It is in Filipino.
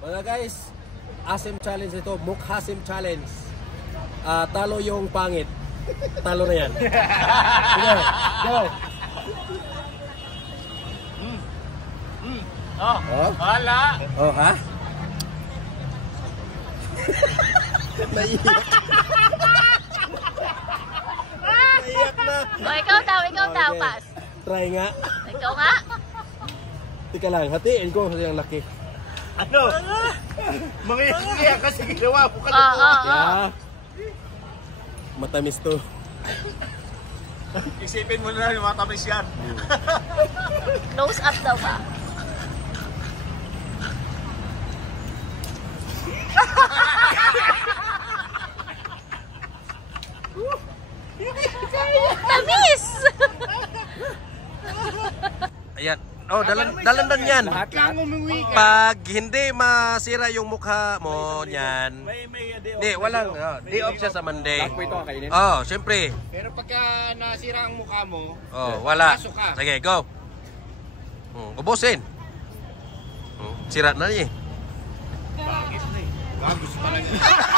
Mga guys, Asim challenge ito, Mukhasim challenge. Talo yung pangit. Talo na yan. Sige, go. Oh, wala. Oh, ha? Naiyak. Naiyak na. O, ikaw daw, Okay. pass. Try nga. Ikaw nga. Tika lang, hatiin ko kasi ang laki. Ano? Mga iyak kasi ginawa mo ka Oo, oo, oo. Yeah. Matamis to. Isipin mo na yung matamis yan. Close up daw ba? Tamis! Ayan. Oh, dalandan yan. Kang umuwi ka. Pag hindi masira yung mukha mo niyan. May day off. Hindi, walang. Day off siya sa Monday. Bago ito kakainin. Oh, syempre. Pero pagka nasira ang mukha mo, Oh, wala. pasok ka. Sige, go. Ubusin. Sira na niya eh. Pangit na eh. Gusto talaga.